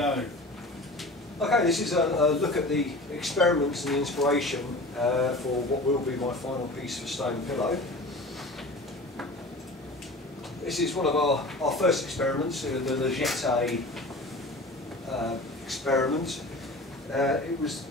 go. Okay, this is a look at the experiments and the inspiration for what will be my final piece of stone pillow. This is one of our first experiments, the Legette experiment. It was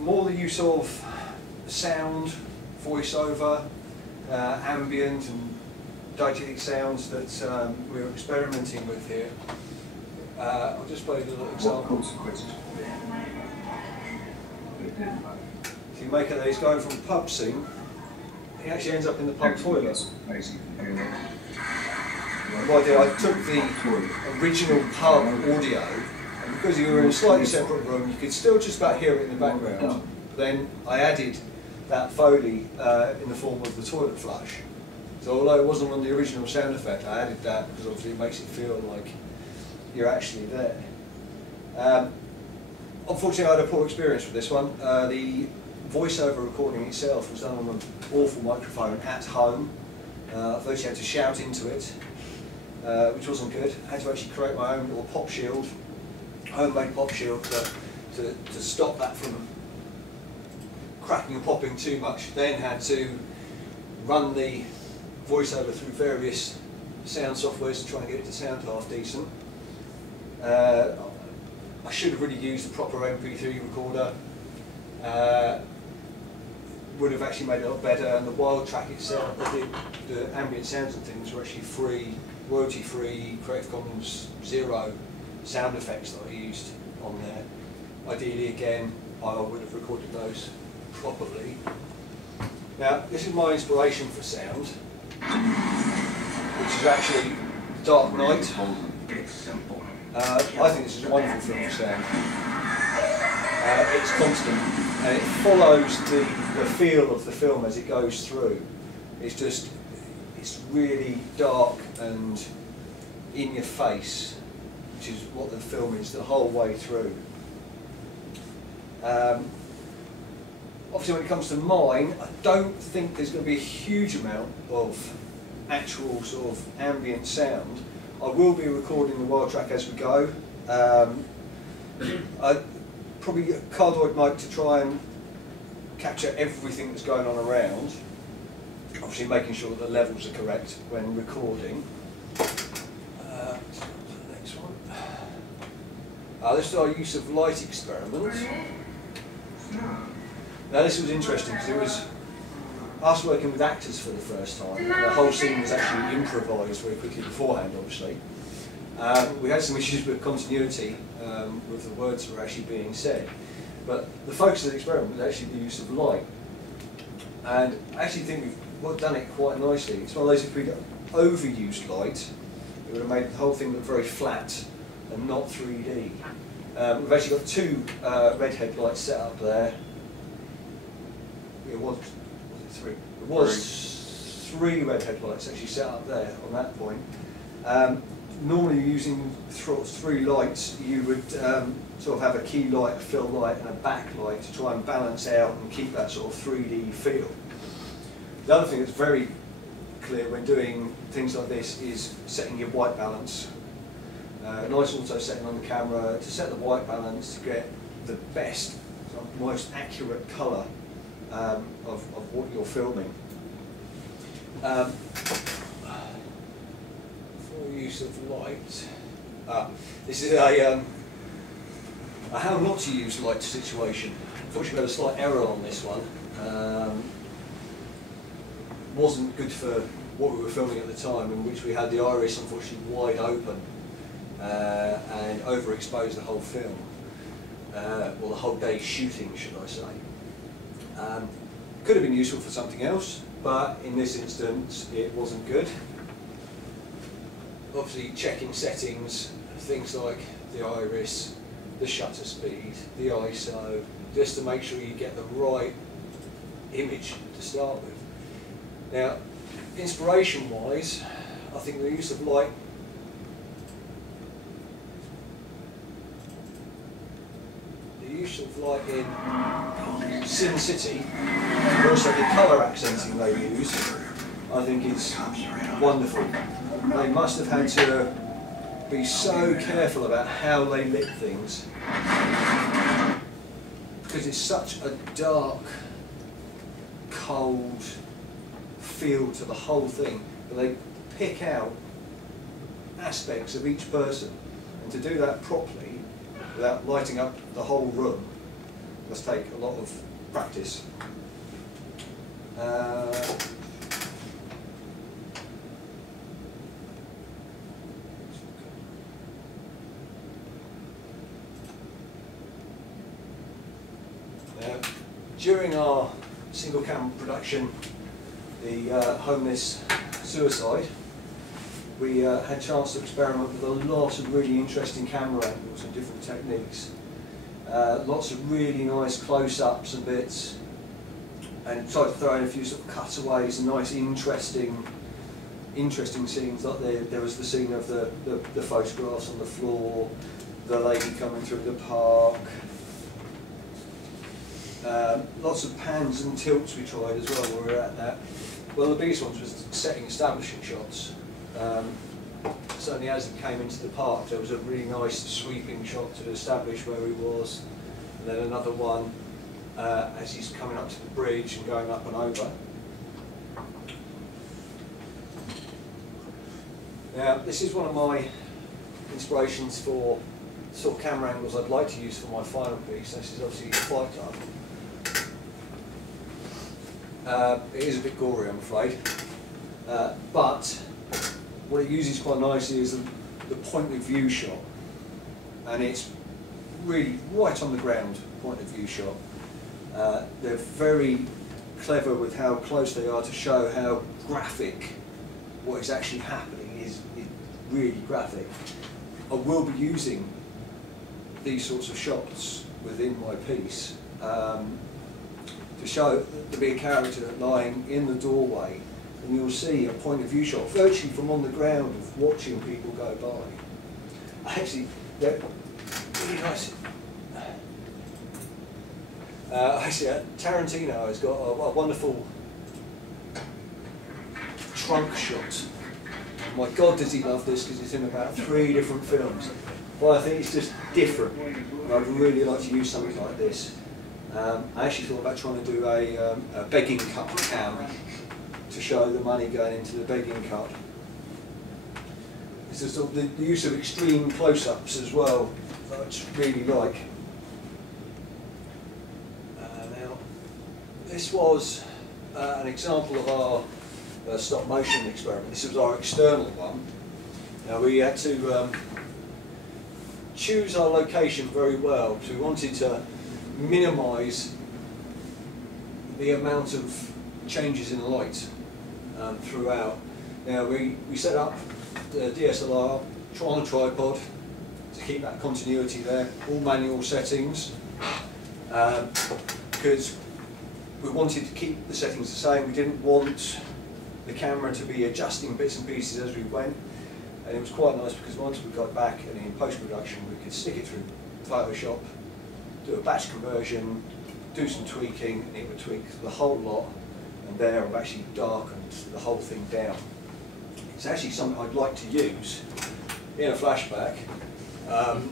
more the use of sound, voiceover, ambient and diegetic sounds that we were experimenting with here. I'll just play a little example. If you make it that he's going from a pub scene, he actually ends up in the pub toilet. What I did, I took the original pub audio, and because you were in a slightly separate room, you could still just about hear it in the background. But then I added that Foley in the form of the toilet flush. So although it wasn't on the original sound effect, I added that because obviously it makes it feel like you're actually there. Unfortunately, I had a poor experience with this one. The voiceover recording itself was done on an awful microphone at home. I virtually had to shout into it, which wasn't good. I had to actually create my own little pop shield, homemade pop shield, to stop that from cracking and popping too much. Then had to run the voiceover through various sound softwares to try and get it to sound half decent. I should have really used the proper MP3 recorder. Would have actually made it a lot better, and the wild track itself, the ambient sounds and things were actually free, royalty-free, Creative Commons 0 sound effects that I used on there. Ideally, again, I would have recorded those properly. Now, this is my inspiration for sound, which is actually Dark Knight. I think this is a wonderful film for sound. It's constant, and it follows the feel of the film as it goes through. It's really dark and in your face, which is what the film is the whole way through. Obviously, when it comes to mine, I don't think there's going to be a huge amount of actual sort of ambient sound. I will be recording the wild track as we go. Probably a cardioid mic to try and capture everything that's going on around. Obviously, making sure that the levels are correct when recording. The next one. This is our use of light experiment. Now, this was interesting because it was us working with actors for the first time. The whole scene was actually improvised very quickly beforehand, obviously. We had some issues with continuity with the words that were actually being said. But the focus of the experiment was actually the use of light. And I actually think we've done it quite nicely. It's one of those, if we'd overused light, it would have made the whole thing look very flat and not 3D. We've actually got two red headlights set up there. It was three. It was three red headlights actually set up there on that point. Normally using three lights, you would sort of have a key light, a fill light and a backlight to try and balance out and keep that sort of 3D feel. The other thing that's very clear when doing things like this is setting your white balance. Nice auto setting on the camera to set the white balance to get the best, most accurate colour of what you're filming. For use of light, this is a how not to use light situation. Unfortunately, we had a slight error on this one. Wasn't good for what we were filming at the time, in which we had the iris unfortunately wide open and overexposed the whole film, or the whole day's shooting, should I say. Could have been useful for something else, but in this instance it wasn't good. Obviously checking settings, things like the iris, the shutter speed, the ISO, just to make sure you get the right image to start with. Now, inspiration wise, I think the use of light in Sin City, and also the colour accenting they use, I think is wonderful. They must have had to be so careful about how they lit things, because it's such a dark, cold feel to the whole thing, but they pick out aspects of each person, and to do that properly without lighting up the whole room must take a lot of practice. During our single camera production, the Homeless Suicide, we had a chance to experiment with a lot of really interesting camera angles and different techniques. Lots of really nice close-ups and bits, and tried to throw in a few sort of cutaways and nice interesting scenes. Like there was the scene of the photographs on the floor, the lady coming through the park. Lots of pans and tilts we tried as well when we were at that. One of the biggest ones was setting establishing shots. Certainly as it came into the park, there was a really nice sweeping shot to establish where he was, and then another one as he's coming up to the bridge and going up and over. Now, this is one of my inspirations for the sort of camera angles I'd like to use for my final piece. This is obviously the Fight Club. It is a bit gory, I'm afraid, but what it uses quite nicely is the point of view shot, and it's really right on the ground point of view shot. They're very clever with how close they are to show how graphic what is actually happening is really graphic. I will be using these sorts of shots within my piece to show to be a character lying in the doorway, and you'll see a point of view shot virtually from on the ground of watching people go by. Actually, they're really nice. Tarantino has got a wonderful trunk shot. My God, does he love this, because it's in about 3 different films. Well, I think it's just different. I'd really like to use something like this. I actually thought about trying to do a begging cup cam to show the money going into the begging cup. It's just sort of the use of extreme close-ups as well that I just really like. Now, this was an example of our stop motion experiment. This was our external one. Now, we had to choose our location very well, because we wanted to minimise the amount of changes in light throughout. Now we set up the DSLR on a tripod to keep that continuity there, all manual settings, because we wanted to keep the settings the same. We didn't want the camera to be adjusting bits and pieces as we went, and it was quite nice because once we got back and in post-production we could stick it through Photoshop, do a batch conversion, do some tweaking, and it would tweak the whole lot, and there I've actually darkened the whole thing down. It's actually something I'd like to use in a flashback, and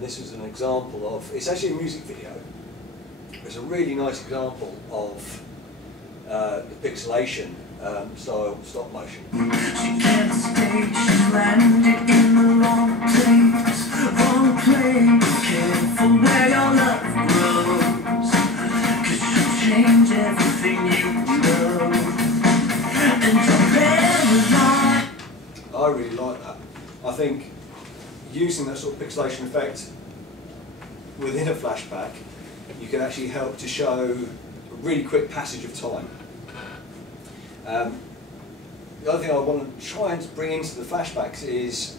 this is an example of, it's actually a music video. It's a really nice example of the pixelation style stop motion. She can't stay, she's landed in the wrong place, wrong place. Careful where your love grows, 'cause she'll change everything you know. And you're very I really like that. I think using that sort of pixelation effect within a flashback, you can actually help to show a really quick passage of time. The other thing I want to try and bring into the flashbacks is,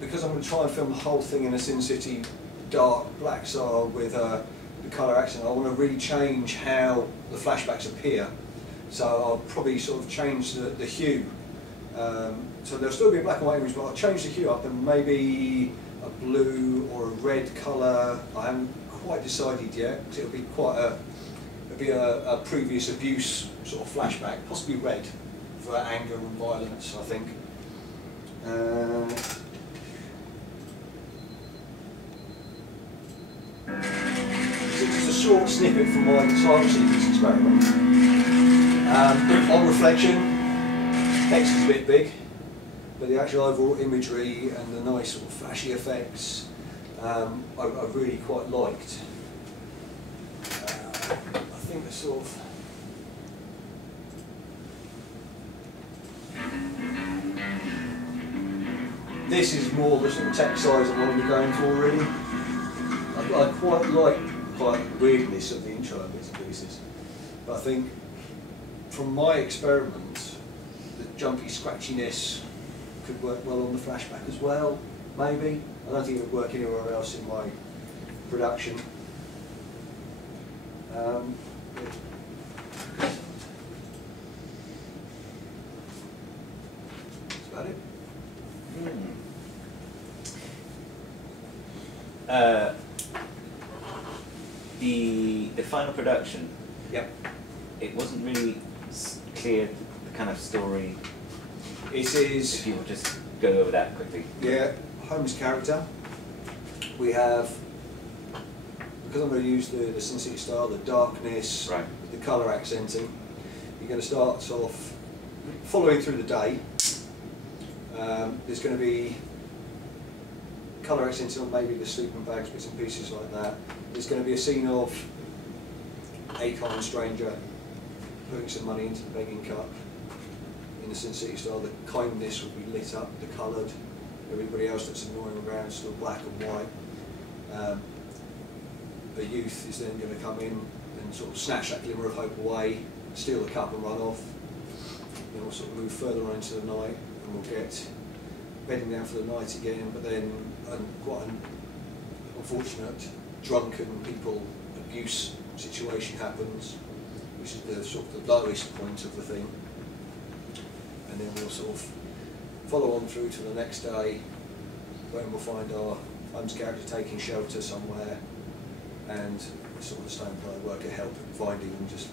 because I'm going to try and film the whole thing in a Sin City dark black style with the colour accent, I want to really change how the flashbacks appear. So I'll probably sort of change the hue. So there'll still be a black and white image, but I'll change the hue up and maybe a blue or a red colour. I haven't quite decided yet, because it'll be quite a previous abuse sort of flashback, possibly red for anger and violence, I think. Just a short snippet from my time sequence experiment. On reflection, text is a bit big, but the actual overall imagery and the nice sort of flashy effects I really quite liked. I think the sort of this is more the sort of text size that I'm going for really. I quite like the weirdness of the intro bits and pieces, but I think from my experiment the jumpy scratchiness could work well on the flashback as well, maybe. I don't think it would work anywhere else in my production. That's about it. The final production. Yep. It wasn't really clear the kind of story. It is. If you will just go over that quickly. Yeah, Holmes' character. We have, because I'm going to use the Sin City style, the darkness, right, the colour accenting. You're going to start off following through the day. There's going to be colour accenting on maybe the sleeping bags, bits and pieces like that. There's going to be a scene of a kind stranger putting some money into the begging cup. In the Sin City style, the kindness will be lit up, the coloured. Everybody else that's annoying around still black and white. The youth is then going to come in and sort of snatch that glimmer of hope away, steal the cup and run off. Then we'll sort of move further on into the night and we'll get bedding down for the night again, but then quite an unfortunate drunken people abuse situation happens, which is the sort of the lowest point of the thing. And then we'll sort of follow on through to the next day when we'll find our Holmes character taking shelter somewhere and sort of the stone player work at help in finding and just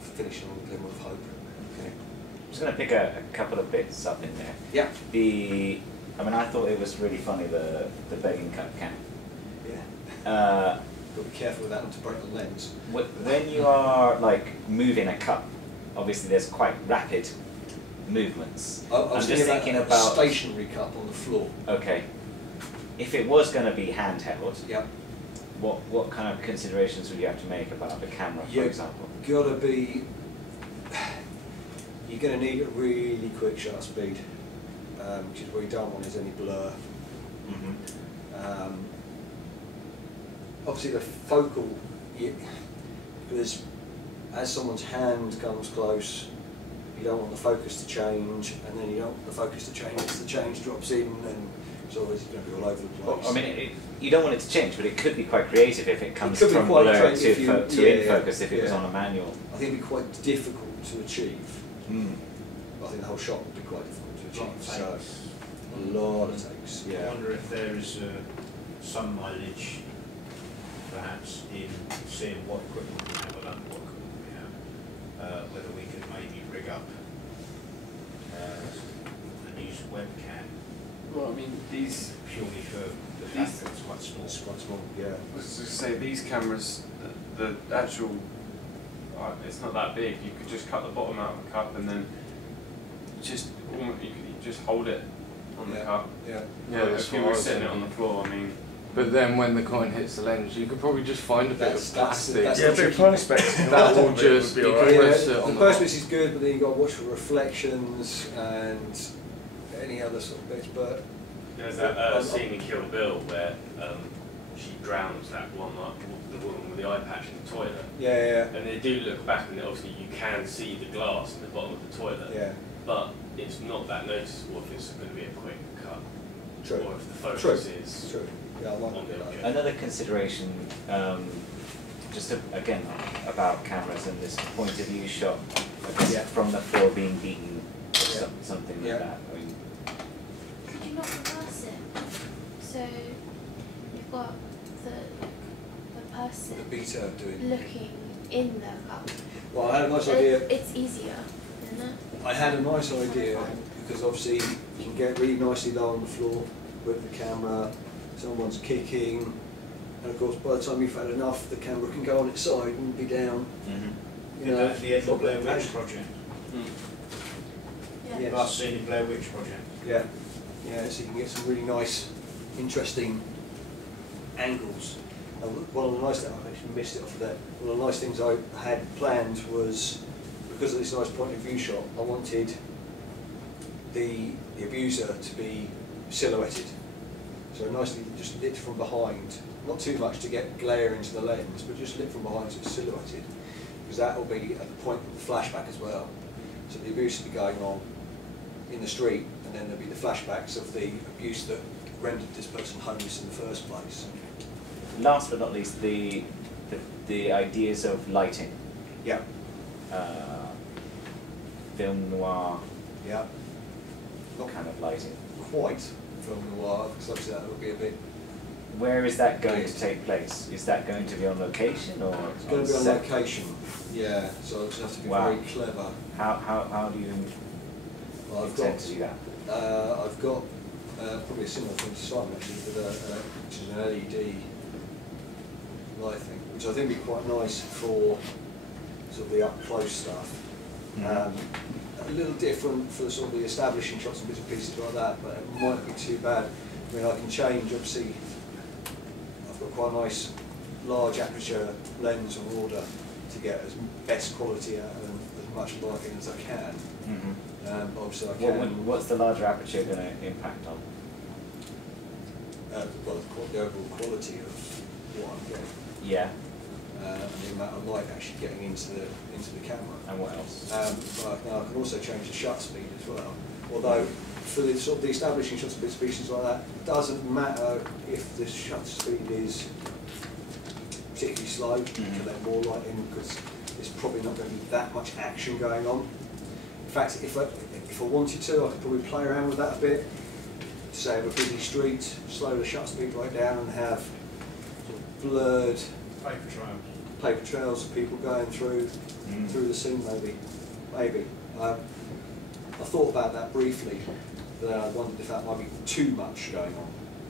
finishing on a glimmer of hope. Okay. I'm just going to pick a couple of bits up in there. Yeah. I mean, I thought it was really funny, the begging cup camp. Yeah. Got to be careful with that not to break the lens. When you are like moving a cup, obviously there's quite rapid movements. I'm just thinking about a stationary cup on the floor. Okay. If it was going to be handheld, yep. What kind of considerations would you have to make about the camera, for example? You're going to need a really quick shutter speed, which is what you don't want is any blur. Mm-hmm. Obviously the focal, because as someone's hand comes close, you don't want the focus to change, and then you don't want the focus to change as the change drops in, and it's always going to be all over the place. Well, I mean, you don't want it to change, but it could be quite creative if it comes from quite blur creative to in focus if it was on a manual. I think it'd be quite difficult to achieve. Mm. I think the whole shot would be quite difficult to achieve. So a lot of takes. I wonder if there is some mileage, perhaps, in seeing what equipment we have and what equipment we have. Whether we could maybe rig up and use webcam. Well, I mean, these purely for the fact that it's quite small. It's quite small. Yeah. I was to say these cameras, the actual, it's not that big. You could just cut the bottom out of the cup and then just you could just hold it on the cup. Yeah. Yeah. If you were setting it on the floor, I mean. But then when the coin hits the lens, you could probably just find a bit of plastic. That's yeah, a bit of perspex. That will just be alright. The perspex is good, but then you've got to watch for reflections and any other sort of bits. But there's that scene in Kill Bill where she drowns that one, the woman with the eye patch in the toilet. Yeah. And they do look back, and obviously you can see the glass in the bottom of the toilet. Yeah. But it's not that noticeable if it's going to be a quick cut. True. Or if the focus is. True. Yeah, I like on the object. Another consideration, again about cameras and this point of view shot, from the floor being beaten, or something like that. I mean, could you not reverse it? So you've got the person the beater doing looking in the cup. Well, I had a nice idea. It's easier, isn't it? I had a nice idea because obviously can get really nicely low on the floor with the camera. Someone's kicking, and of course by the time you've had enough, the camera can go on its side and be down. You know, the end of Blair Witch Project. Yeah. Yes. Last scene in Blair Witch Project. Yeah, yeah. So you can get some really nice, interesting angles. One of the nice things, I actually missed it off of that. One of the nice things I had planned was, because of this nice point of view shot, I wanted the abuser to be silhouetted. So nicely just lit from behind, not too much to get glare into the lens, but just lit from behind so it's silhouetted. Because that will be at the point of the flashback as well. So the abuse will be going on in the street, and then there'll be the flashbacks of the abuse that rendered this person homeless in the first place. Last but not least, the ideas of lighting. Yeah. Film noir. Yeah. What kind of lighting? Quite film noir, because obviously that will be a bit. Where is that going to take place? Is that going to be on location or? It's going to be on set? location. Yeah. So it's have to be Wow. very clever. How do you Well, I've intend got to do that? I've got probably a similar thing to Simon actually, with which is an LED light thing, which I think would be quite nice for sort of the up close stuff. A little different for sort of the establishing shots and bits and pieces like that, but it might be too bad. I mean, I can change, obviously, I've got quite a nice large aperture lens on order to get as best quality out of as much lighting as I can. Obviously I can. What's the larger aperture going to impact on? Well, the overall quality of what I'm getting. Yeah. And the amount of light actually getting into the camera. And what else? But now I can also change the shutter speed as well. Although for the sort of the establishing shutter speed species like that, it doesn't matter if the shutter speed is particularly slow, you can let more light in because there's probably not going to be that much action going on. In fact, if I wanted to, I could probably play around with that a bit. Say have a busy street, slow the shutter speed right down and have sort of blurred paper trails of people going through the scene maybe. I thought about that briefly, but then I wondered if that might be too much going on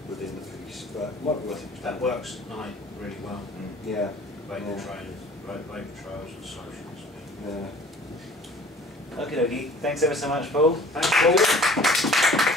within the piece, but it might be worth it. That works at night really well. Yeah. Vapor trails and socials. Yeah. Okay, thanks ever so much, Paul. Thanks, Paul.